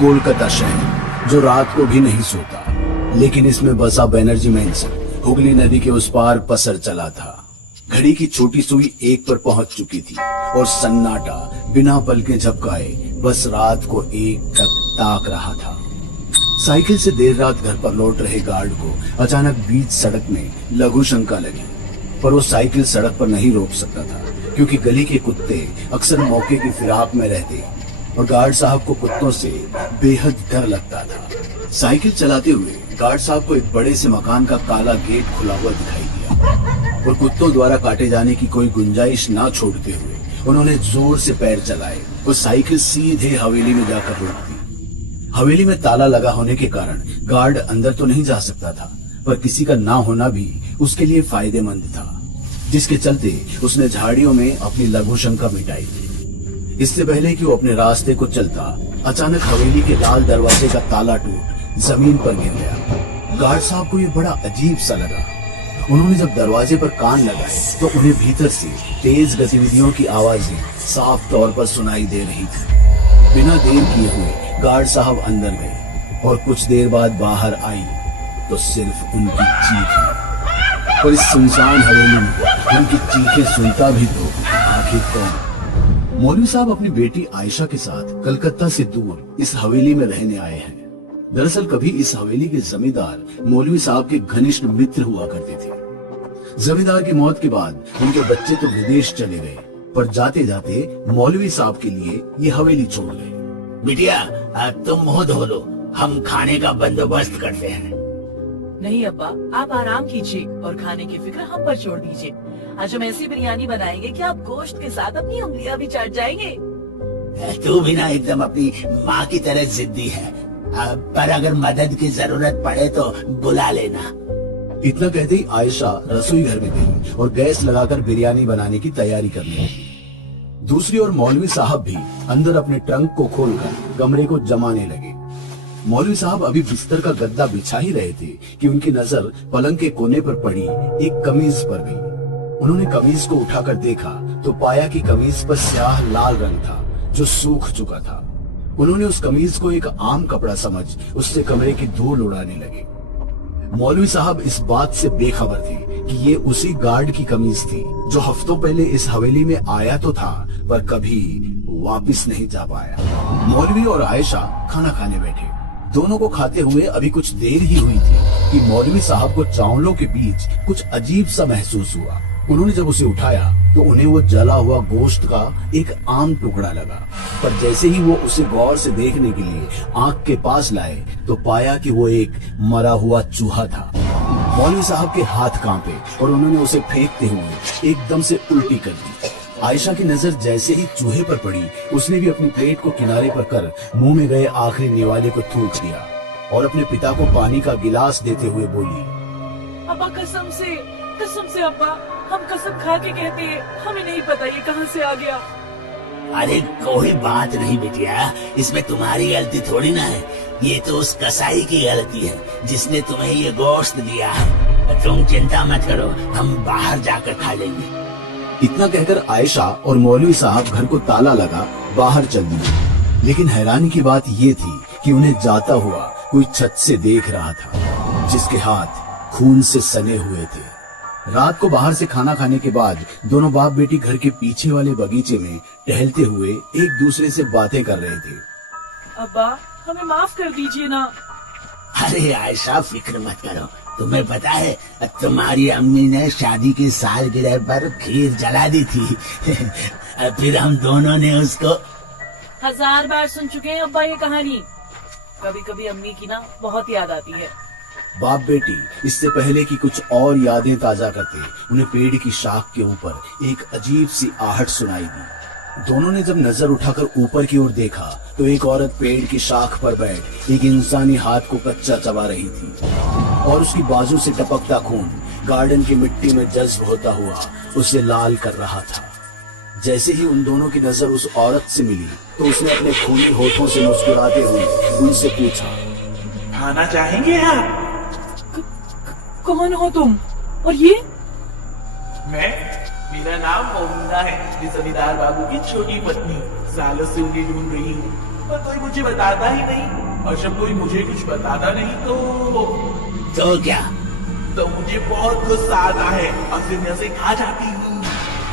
कोलकाता शहर जो रात को भी नहीं सोता, लेकिन इसमें बसा बैनर्जी मैंसन हुगली नदी के उस पार पसर चला था। घड़ी की छोटी सुई 1 पर पहुंच चुकी थी और सन्नाटा बिना पलके झपकाए बस रात को 1 तक ताक रहा था। साइकिल से देर रात घर पर लौट रहे गार्ड को अचानक बीच सड़क में लघु शंका लगी, पर वो साइकिल सड़क पर नहीं रोक सकता था क्योंकि गली के कुत्ते अक्सर मौके की फिराक में रहते और गार्ड साहब को कुत्तों से बेहद डर लगता था। साइकिल चलाते हुए गार्ड साहब को एक बड़े से मकान का काला गेट खुला हुआ दिखाई दिया और कुत्तों द्वारा काटे जाने की कोई गुंजाइश ना छोड़ते हुए उन्होंने जोर से पैर चलाए और साइकिल सीधे हवेली में जाकर रोक दी। हवेली में ताला लगा होने के कारण गार्ड अंदर तो नहीं जा सकता था, पर किसी का ना होना भी उसके लिए फायदेमंद था, जिसके चलते उसने झाड़ियों में अपनी लघु शंका मिटाई थी। इससे पहले कि वो अपने रास्ते को चलता, अचानक हवेली के लाल दरवाजे का ताला टूट जमीन पर गिर गया। गार्ड साहब को ये बड़ा अजीब सा लगा। उन्होंने जब दरवाजे पर कान लगाए तो उन्हें भीतर से तेज गतिविधियों की आवाजें साफ तौर पर सुनाई दे रही थी। बिना देर किए हुए गार्ड साहब अंदर गए और कुछ देर बाद बाहर आई तो सिर्फ उनकी चीख। पर इस सुनसान हवेली में उनकी चीखें सुनता भी तो आखिर कौन? मौलवी साहब अपनी बेटी आयशा के साथ कलकत्ता से दूर इस हवेली में रहने आए हैं। दरअसल कभी इस हवेली के जमींदार मौलवी साहब के घनिष्ठ मित्र हुआ करते थे। जमींदार की मौत के बाद उनके बच्चे तो विदेश चले गए, पर जाते जाते मौलवी साहब के लिए ये हवेली छोड़ गए। बिटिया, अब तुम मुंह धो लो, हम खाने का बंदोबस्त करते हैं। नहीं अब्बा, आप आराम कीजिए और खाने की फिक्र हम पर छोड़ दीजिए। आज हम ऐसी बिरयानी बनाएंगे कि आप गोश्त के साथ अपनी उंगलियां भी चाट जाएंगे। तू भी ना एकदम अपनी माँ की तरह जिद्दी है, पर अगर मदद की जरूरत पड़े तो बुला लेना। इतना कहते ही आयशा रसोई घर में गई और गैस लगाकर बिरयानी बनाने की तैयारी करने लगी। दूसरी ओर मौलवी साहब भी अंदर अपने ट्रंक को खोलकर कमरे को जमाने लगे। मौलवी साहब अभी बिस्तर का गद्दा बिछा ही रहे थे कि उनकी नजर पलंग के कोने पर पड़ी एक कमीज पर गई। उन्होंने कमीज को उठाकर देखा तो पाया कि कमीज पर स्याह लाल रंग था जो सूख चुका था। उन्होंने उस कमीज को एक आम कपड़ा समझ उससे कमरे की धूल उड़ाने लगे। मौलवी साहब इस बात से बेखबर थे कि ये उसी गार्ड की कमीज थी जो हफ्तों पहले इस हवेली में आया तो था, पर कभी वापस नहीं जा पाया। मौलवी और आयशा खाना खाने बैठे। दोनों को खाते हुए अभी कुछ देर ही हुई थी कि मौलवी साहब को चावलों के बीच कुछ अजीब सा महसूस हुआ। उन्होंने जब उसे उठाया तो उन्हें वो जला हुआ गोश्त का एक आम टुकड़ा लगा, पर जैसे ही वो उसे गौर से देखने के लिए आंख के पास लाए तो पाया कि वो एक मरा हुआ चूहा था। मौलवी साहब के हाथ कांपे और उन्होंने उसे फेंकते हुए एकदम से उल्टी कर दी। आयशा की नजर जैसे ही चूहे पर पड़ी, उसने भी अपनी प्लेट को किनारे पर कर मुंह में गए आखिरी निवाले को थूक दिया और अपने पिता को पानी का गिलास देते हुए बोली, अब्बा कसम से अब्बा, हम कसम खा के कहते हैं, हमें नहीं पता ये कहां से आ गया। अरे कोई बात नहीं बिटिया, इसमें तुम्हारी गलती थोड़ी ना है। ये तो उस कसाई की गलती है जिसने तुम्हें ये गोश्त दिया है। तुम चिंता मत करो, हम बाहर जाकर खा लेंगे। इतना कहकर आयशा और मौलवी साहब घर को ताला लगा बाहर चल दिए। लेकिन हैरानी की बात ये थी कि उन्हें जाता हुआ कोई छत से देख रहा था, जिसके हाथ खून से सने हुए थे। रात को बाहर से खाना खाने के बाद दोनों बाप बेटी घर के पीछे वाले बगीचे में टहलते हुए एक दूसरे से बातें कर रहे थे। अब्बा, हमें माफ कर दीजिए ना। अरे आयशा, फिक्र मत करो। तुम्हें पता है, तुम्हारी अम्मी ने शादी की सालगिरह पर खीर जला दी थी। फिर हम दोनों ने उसको 1000 बार सुन चुके हैं अब्बा ये कहानी। कभी कभी अम्मी की ना बहुत याद आती है। बाप बेटी इससे पहले कि कुछ और यादें ताजा करते, उन्हें पेड़ की शाख के ऊपर एक अजीब सी आहट सुनाई दी। दोनों ने जब नजर उठाकर ऊपर की ओर देखा तो एक औरत पेड़ की शाख पर बैठ एक इंसानी हाथ को कच्चा चबा रही थी और उसकी बाजू से टपकता खून गार्डन की मिट्टी में जज्ब होता हुआ उसे लाल कर रहा था। जैसे ही उन दोनों की नजर उस औरत से मिली तो उसने अपने खूनी होठों से मुस्कुराते हुए उनसे पूछा, खाना चाहेंगे आप? कौन हो तुम और ये? मेरा नाम मोमिना है, जमींदार बाबू की छोटी पत्नी। सालों से उन्हें ढूंढ रही हूँ, पर कोई मुझे बताता ही नहीं। और जब कोई मुझे कुछ बताता नहीं तो क्या? तो मुझे बहुत गुस्सा आता है और फिर मैं उसे खा जाती हूँ।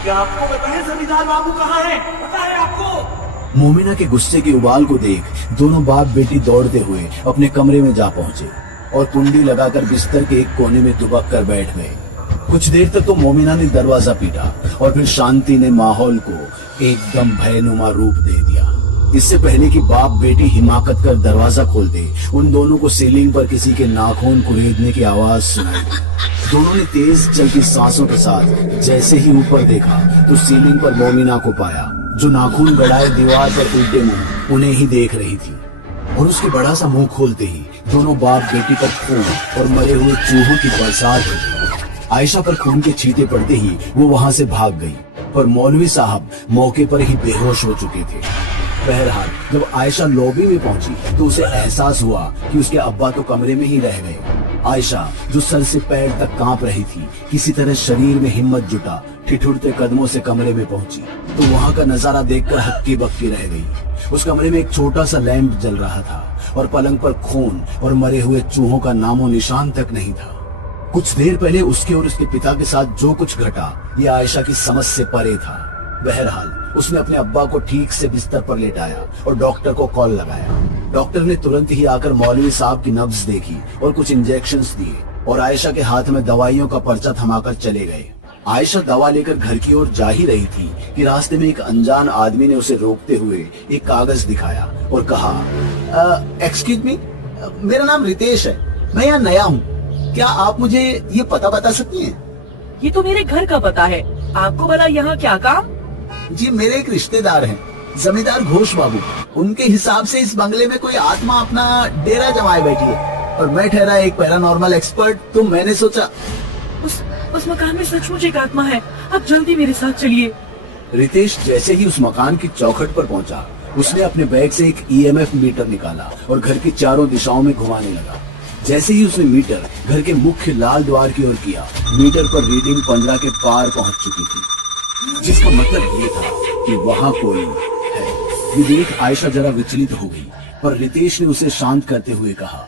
क्या आपको पता है जमींदार बाबू कहाँ है? पता है आपको? मोमिना के गुस्से के उबाल को देख दोनों बाप बेटी दौड़ते हुए अपने कमरे में जा पहुंचे और कुंडी लगाकर बिस्तर के एक कोने में दुबक कर बैठ गए। कुछ देर तक तो मोमिना ने दरवाजा पीटा और फिर शांति ने माहौल को एकदम भयनुमा रूप दे दिया। इससे पहले कि बाप बेटी हिमाकत कर दरवाजा खोल दे, उन दोनों को सीलिंग पर किसी के नाखून कुरेदने की आवाज सुनाई। दोनों ने तेज चलती सांसों के साथ जैसे ही ऊपर देखा तो सीलिंग पर मोमिना को पाया, जो नाखून गड़ाए दीवार पर उल्टे मुंह उन्हें ही देख रही थी। और उसके बड़ा सा मुंह खोलते ही दोनों बाप बेटी पर खून और मरे हुए चूहों की बरसात हुई। आयशा पर खून के छींटे पड़ते ही वो वहां से भाग गई, पर मौलवी साहब मौके पर ही बेहोश हो चुके थे। बहरहाल जब आयशा लॉबी में पहुंची तो उसे एहसास हुआ कि उसके अब्बा तो कमरे में ही रह गए। आयशा, जो सर से पैर तक कांप रही थी, किसी तरह शरीर में हिम्मत जुटा ठिठुरते कदमों से कमरे में पहुंची तो वहां का नजारा देखकर हक्की बक्की रह गई। उस कमरे में एक छोटा सा लैंप जल रहा था और पलंग पर खून और मरे हुए चूहों का नामो निशान तक नहीं था। कुछ देर पहले उसके और उसके पिता के साथ जो कुछ घटा, ये आयशा की समझ से परे था। बहरहाल उसने अपने अब्बा को ठीक से बिस्तर पर लेटाया और डॉक्टर को कॉल लगाया। डॉक्टर ने तुरंत ही आकर मौलवी साहब की नब्ज देखी और कुछ इंजेक्शंस दिए और आयशा के हाथ में दवाइयों का पर्चा थमाकर चले गए। आयशा दवा लेकर घर की ओर जा ही रही थी कि रास्ते में एक अनजान आदमी ने उसे रोकते हुए एक कागज दिखाया और कहा, एक्सक्यूज मी, मेरा नाम रितेश है, मैं यहाँ नया हूँ, क्या आप मुझे ये पता बता सकती हैं? ये तो मेरे घर का पता है, आपको भला यहाँ क्या काम? जी, मेरे एक रिश्तेदार हैं, जमींदार घोष बाबू। उनके हिसाब से इस बंगले में कोई आत्मा अपना डेरा जमाए बैठी है और मैं ठहरा एक पैरानॉर्मल एक्सपर्ट, तो मैंने सोचा। उस मकान में सचमुच एक आत्मा है, आप जल्दी मेरे साथ चलिए। रितेश जैसे ही उस मकान की चौखट पर पहुंचा, उसने अपने बैग से एक EMF मीटर निकाला और घर की चारों दिशाओं में घुमाने लगा। जैसे ही उसने मीटर घर के मुख्य लाल द्वार की ओर किया, मीटर पर रीडिंग 15 के पार पहुंच चुकी थी, जिसका मतलब ये था कि वहाँ कोई है। ये देख आयशा जरा विचलित हो गई, पर रितेश ने उसे शांत करते हुए कहा,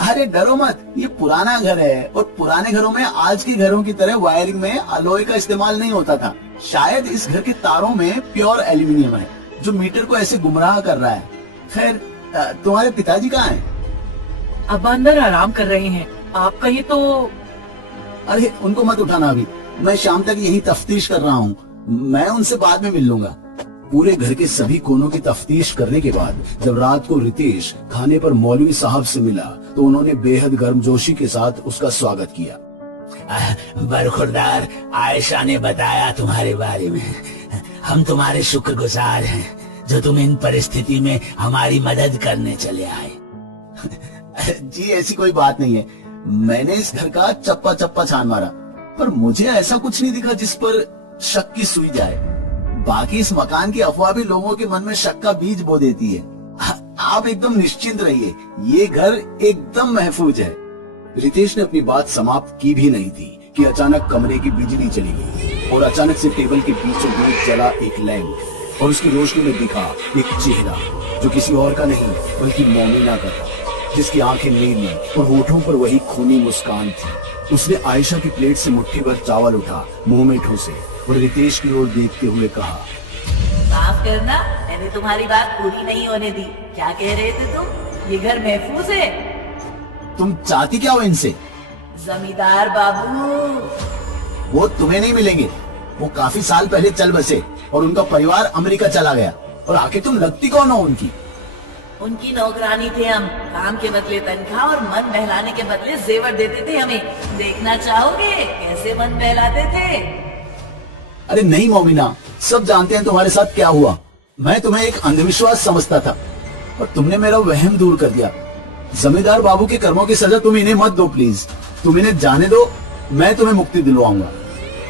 अरे डरो मत, ये पुराना घर है और पुराने घरों में आज के घरों की तरह वायरिंग में अलॉय का इस्तेमाल नहीं होता था। शायद इस घर के तारों में प्योर एल्यूमिनियम है जो मीटर को ऐसे गुमराह कर रहा है। खैर, तुम्हारे पिताजी कहाँ हैं? अब अंदर आराम कर रहे हैं, आप कहिए तो। अरे उनको मत उठाना अभी, मैं शाम तक यही तफ्तीश कर रहा हूँ, मैं उनसे बाद में मिल लूंगा। पूरे घर के सभी कोनों की तफ्तीश करने के बाद जब रात को रितेश खाने पर मौलवी साहब से मिला तो उन्होंने बेहद गर्मजोशी के साथ उसका स्वागत किया। बरखुरदार, आयशा ने बताया तुम्हारे बारे में। हम तुम्हारे शुक्रगुजार हैं जो तुम इन परिस्थिति में हमारी मदद करने चले आए। जी ऐसी कोई बात नहीं है, मैंने इस घर का चप्पा चप्पा छान मारा, पर मुझे ऐसा कुछ नहीं दिखा जिस पर शक की सुई जाए। बाकी इस मकान की अफवाह भी लोगों के मन में शक का बीज बो देती है। आप एकदम निश्चिंत रहिए, ये घर एकदम महफूज है। रितेश ने अपनी बात समाप्त की भी नहीं थी कि अचानक कमरे की बिजली चली गई और अचानक से टेबल के बीचों बीच जला एक लैंप और उसकी रोशनी में दिखा एक चेहरा जो किसी और का नहीं बल्कि मोमिना का था, जिसकी आंखें नीली और होठों पर वही खूनी मुस्कान थी। उसने आयशा की प्लेट से मुट्ठी भर चावल उठा, मुंह में ठूसे और रितेश की ओर देखते हुए कहा, माफ करना, मैंने तुम्हारी बात पूरी नहीं होने दी। क्या कह रहे थे तुम? ये घर महफूज है। तुम चाहती क्या हो इनसे? जमींदार बाबू। वो तुम्हें नहीं मिलेंगे, वो काफी साल पहले चल बसे और उनका परिवार अमेरिका चला गया। और आखिर तुम लगती कौन हो उनकी? उनकी नौकरानी थे हम, काम के बदले तनख्वाह और मन बहलाने के बदले जेवर देते थे हमें। देखना चाहोगे कैसे मन बहलाते थे? अरे नहीं मोमिना, सब जानते हैं तुम्हारे साथ क्या हुआ। मैं तुम्हें एक अंधविश्वास समझता था और तुमने मेरा वहम दूर कर दिया। जमींदार बाबू के कर्मों की सजा तुम इन्हें मत दो प्लीज, तुम इन्हें जाने दो, मैं तुम्हें मुक्ति दिलवाऊंगा।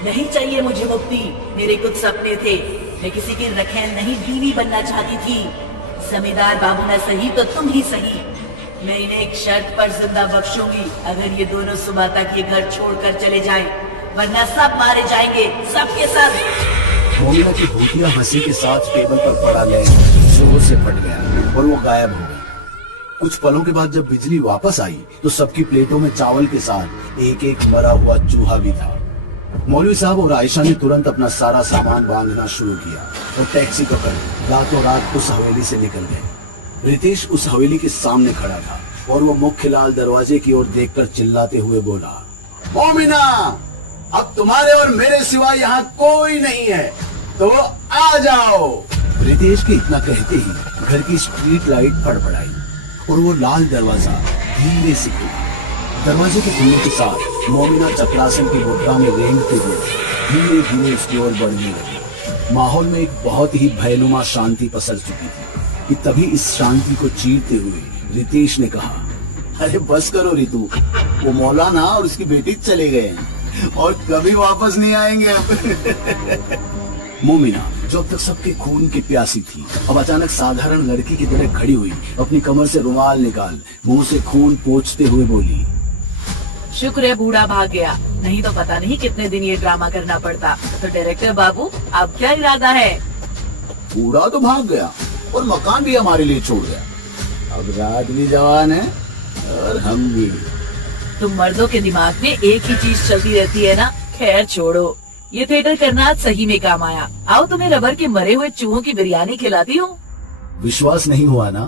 नहीं चाहिए मुझे मुक्ति, मेरे कुछ सपने थे। मैं किसी की रखेल नहीं बीवी बनना चाहती थी। जमींदार बाबू न सही तो तुम ही सही। मैं इन्हें एक शर्त पर जिंदा बख्शूंगी, अगर ये दोनों सुबह तक ये घर छोड़कर चले जाएं, वरना सब मारे जाएंगे, सबके सब। मोमिना की भूतिया हंसी के साथ टेबल पर पड़ा लैंप जोर से फट गया और वो गायब हो गई। कुछ पलों के बाद जब बिजली वापस आई तो सबकी प्लेटों में चावल के साथ एक एक मरा हुआ चूहा भी था। मौलवी साहब और आयशा ने तुरंत अपना सारा सामान बांधना शुरू किया और टैक्सी पकड़ रातों रात उस हवेली से निकल गए। रितेश उस हवेली के सामने खड़ा था और वो मुख्य लाल दरवाजे की ओर देखकर चिल्लाते हुए बोला, मोमिना, अब तुम्हारे और मेरे सिवा यहाँ कोई नहीं है, तो आ जाओ। रितेश के इतना कहते ही घर की स्ट्रीट लाइट फड़फड़ाई और वो लाल दरवाजा धीरे से खुला। दरवाजे के खुलने के साथ मोमिना चक्रासन की मुद्रा में रेंगते हुए धीरे धीरे उसकी ओर बढ़ने लगी। माहौल में एक बहुत ही भयनुमा शांति पसर चुकी थी कि तभी इस शांति को चीरते हुए रितेश ने कहा, अरे बस करो रितु, वो मौलाना और उसकी बेटी चले गए हैं और कभी वापस नहीं आएंगे। मोमिना जो अब तक सबके खून की प्यासी थी, अब अचानक साधारण लड़की की तरह खड़ी हुई, अपनी कमर से रुमाल निकाल मुंह से खून पोंछते हुए बोली, शुक्र है बूढ़ा भाग गया, नहीं तो पता नहीं कितने दिन ये ड्रामा करना पड़ता। तो डायरेक्टर बाबू, अब क्या इरादा है? बूढ़ा तो भाग गया और मकान भी हमारे लिए छोड़ गया। अब रात भी जवान है और हम भी। तुम मर्दों के दिमाग में एक ही चीज चलती रहती है ना। खैर छोड़ो, ये थिएटर करना आज सही में काम आया। आओ तुम्हें रबर के मरे हुए चूहों की बिरयानी खिलाती हूँ। विश्वास नहीं हुआ ना,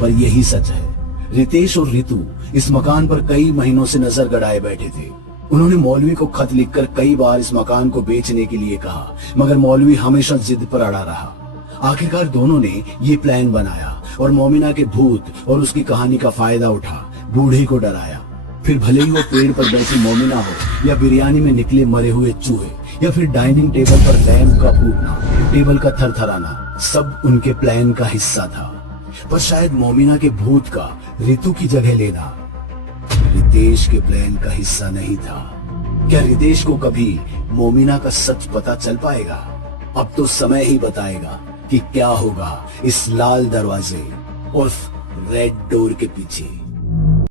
पर यही सच है। रितेश और रितु इस मकान पर कई महीनों से नजर गड़ाए बैठे थे। उन्होंने मौलवी को खत लिखकर कई बार इस मकान को बेचने के लिए कहा, मगर मौलवी हमेशा जिद पर अड़ा रहा। आखिरकार दोनों ने ये प्लान बनाया और मोमिना के भूत और उसकी कहानी का फायदा उठा बूढ़े को डराया। फिर भले ही वो पेड़ पर बैठी मोमिना हो या बिरयानी में निकले मरे हुए चूहे या फिर डाइनिंग टेबल पर लैंप का फूटना, टेबल का थरथराना, सब उनके प्लान का हिस्सा था। पर शायद मोमिना के भूत का रितु की जगह लेना रितेश के प्लान का हिस्सा नहीं था। क्या रितेश को कभी मोमिना का सच पता चल पाएगा? अब तो समय ही बताएगा कि क्या होगा इस लाल दरवाजे उर्फ रेड डोर के पीछे।